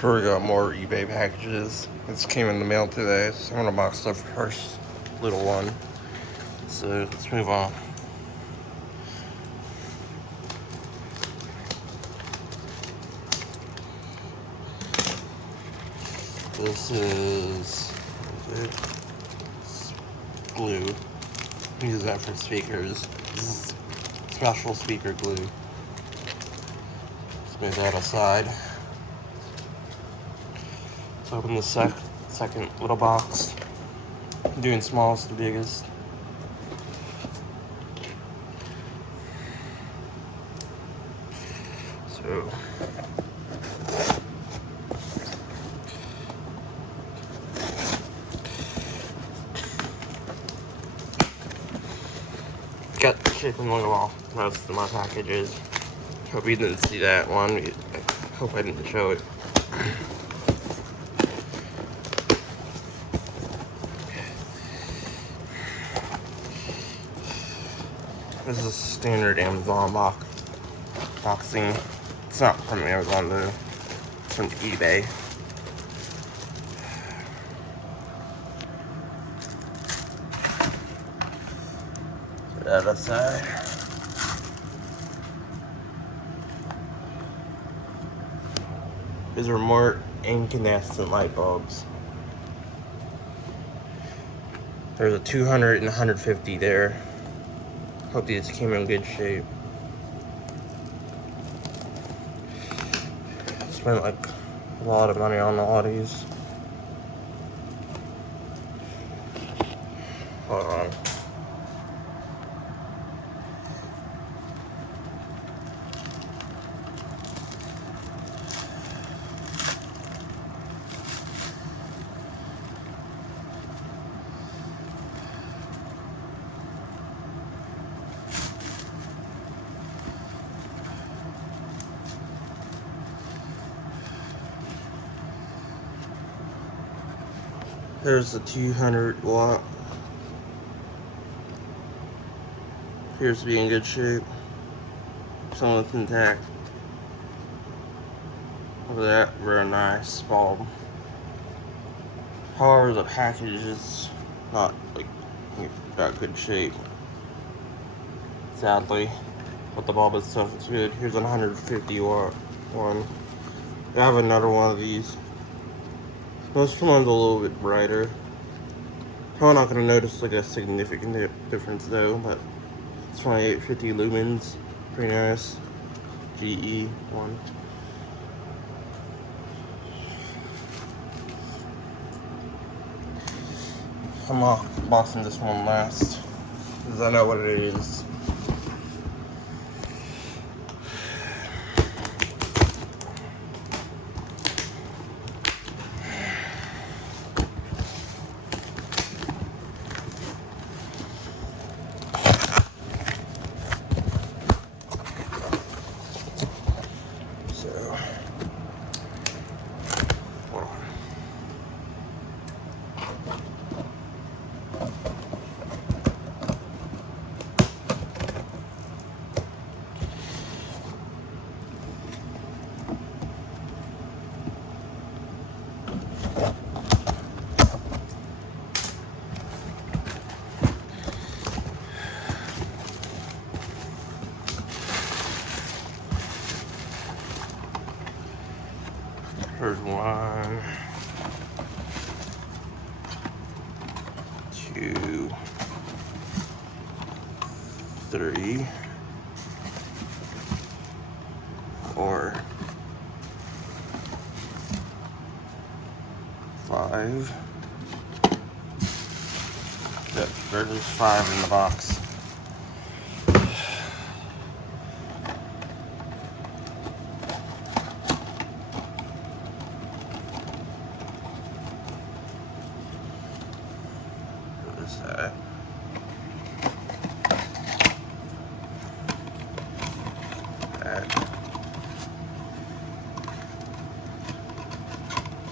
Here we got more eBay packages. This came in the mail today, so I'm gonna box the first little one. So let's move on. This is glue. Use that for speakers. This is special speaker glue. Let's move that aside. Let's open the second little box. I'm doing smallest to biggest. So got the shipping logo off most of my packages. Hope you didn't see that one. I hope I didn't show it. This is a standard Amazon boxing. It's not from Amazon though. It's from eBay. Put that aside. These are more incandescent light bulbs. There's a 200 and 150 there. Hope these came in good shape. Spent like a lot of money on all these. Hold on. There's the 200 watt. Appears to be in good shape. Some of it's intact. Look at that, very nice bulb. However, the package is not like got good shape. Sadly, but the bulb itself is good. Here's a 150 watt one. I have another one of these. Most one's a little bit brighter. Probably not gonna notice like a significant difference though, but it's 2850 lumens. Pretty nice. GE one. I'm boxing this one last because I know what it is. Here's 1, 2, 3, 4, 5. Yep, there's 5 in the box. That.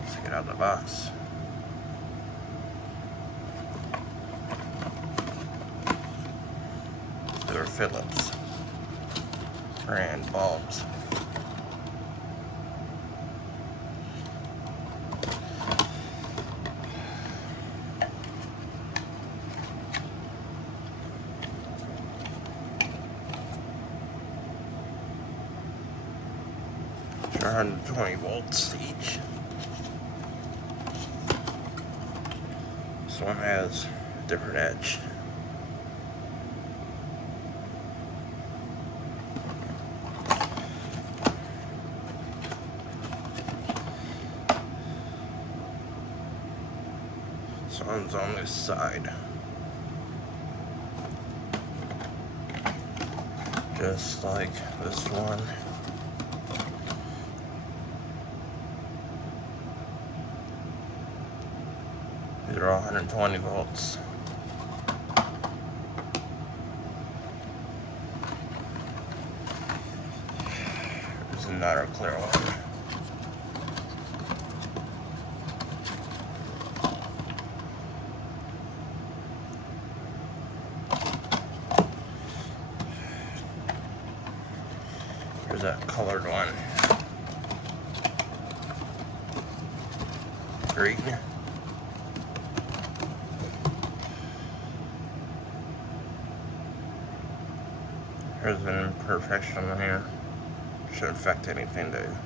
Let's get out of the box. They're Phillips brand bulbs. They're 120 volts each. This one has a different edge. This one's on this side. Just like this one. These are all 120 volts. There's another clear one. Here's that colored one. Green. There's an imperfection in here. Shouldn't affect anything though.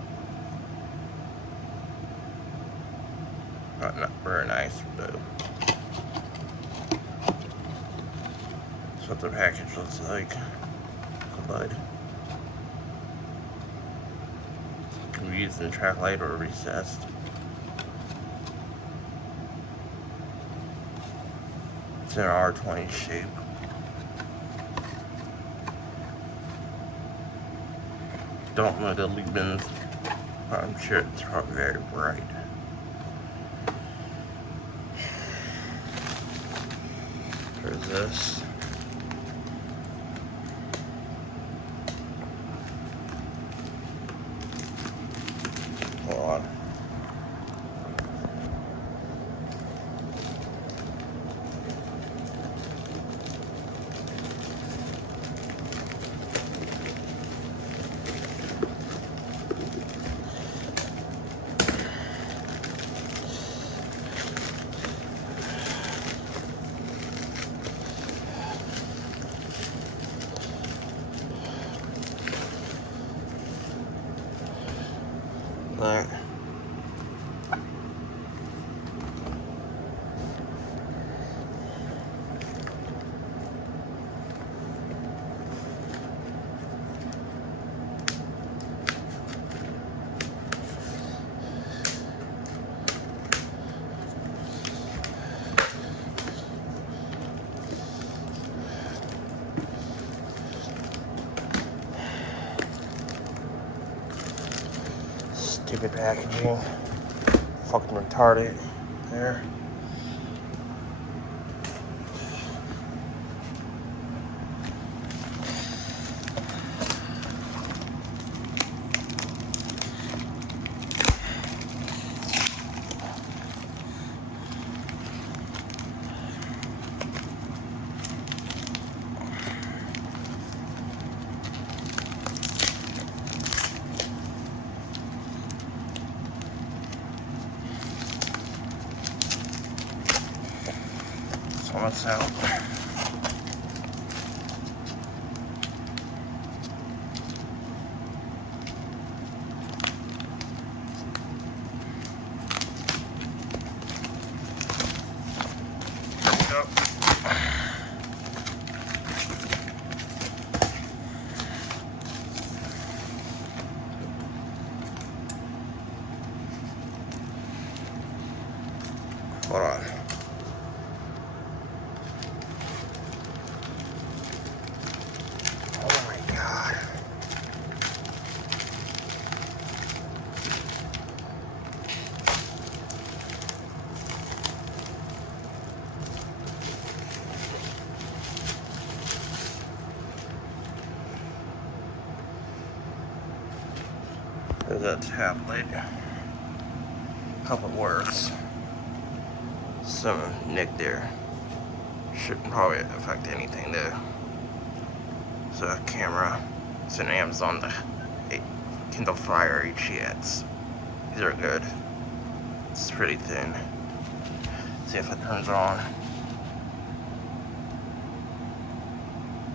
Not very nice though. That's what the package looks like. But can be used in track light or recessed. It's an R20 shape. Don't know the lumens. I'm sure it's probably very bright. There's this. Hold on. There. Stupid packaging. Fucking retarded. There. So let's out. Hold on. Oh my God. There's that tablet. Hope it works. Some nick there. Shouldn't probably affect anything though. It's a camera. It's an Amazon, the Kindle Fire HDX. These are good. It's pretty thin. See if it turns on.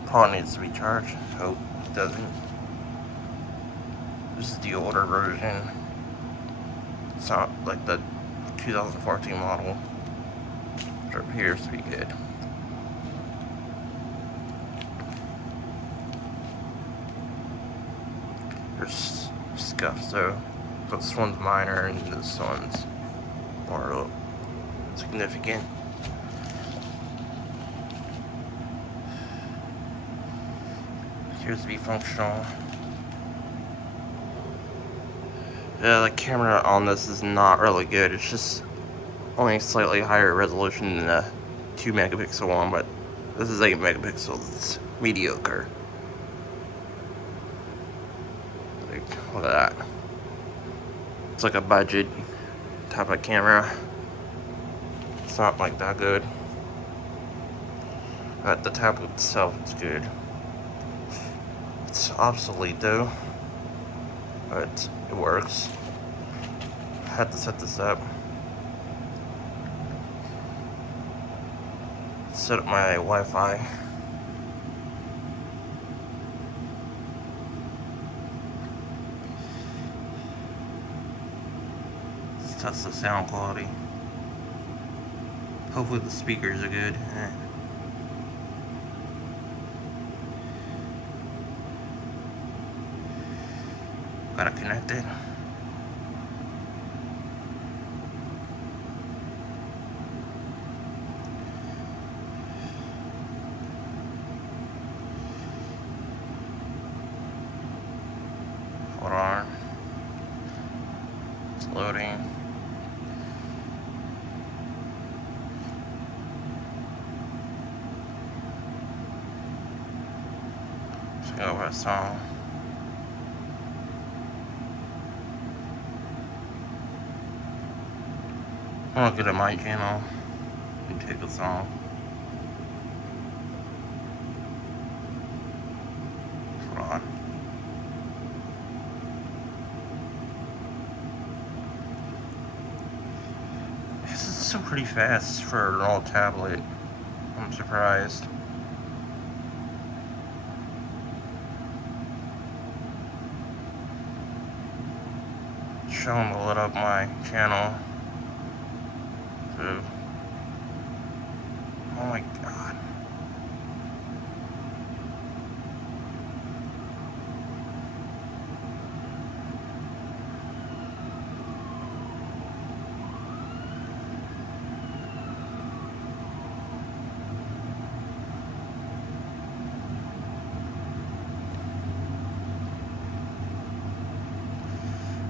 Probably needs to be charged. Hope it doesn't. This is the older version. It's not like the 2014 model, which appears to be good. There's scuffs though. This one's minor and this one's more significant. Appears to be functional. Yeah, the camera on this is not really good. It's just only slightly higher resolution than the 2 megapixel one, but this is 8 megapixels. It's mediocre. Like, look at that. It's like a budget type of camera. It's not like that good. But the tablet itself is good. It's obsolete though, but it works. I had to set this up. Set up my Wi-Fi. Let's test the sound quality. Hopefully the speakers are good. Got it connected. Hold on. It's loading. Let's go over a song. I'm gonna go to my channel and take a song. Hold on. This is still pretty fast for an old tablet. I'm surprised. Show them to load up my channel. So, oh my god.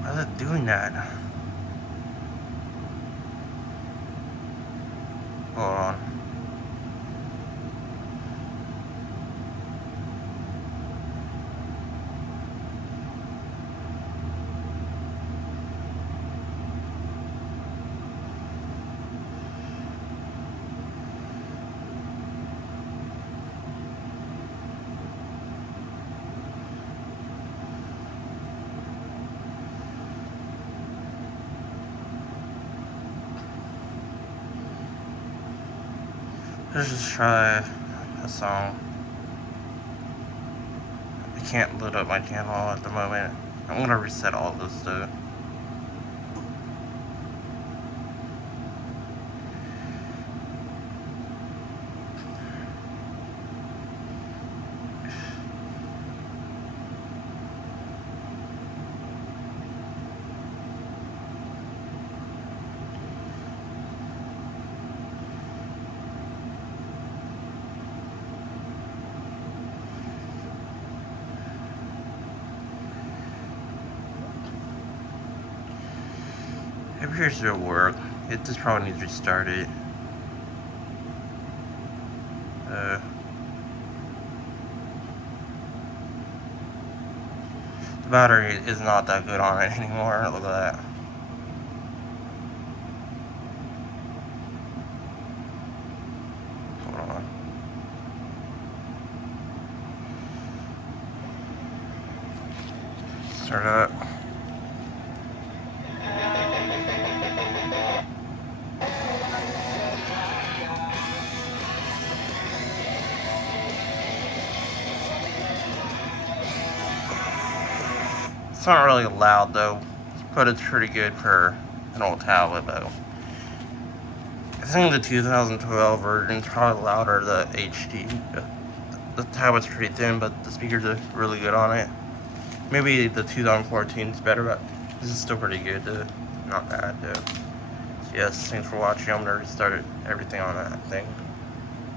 Why is it doing that? Hold on. Let's just try a song. I can't load up my channel at the moment. I'm gonna reset all this though. It appears to work. It just probably needs restarted. The battery is not that good on it anymore. Look at that. Hold on. Start up. not really loud though, but it's pretty good for an old tablet though. I think the 2012 version is probably louder than the HD. The tablet's pretty thin, but the speakers are really good on it. Maybe the 2014 is better, but this is still pretty good. Not bad. Yes, thanks for watching. I'm gonna restart everything on that thing.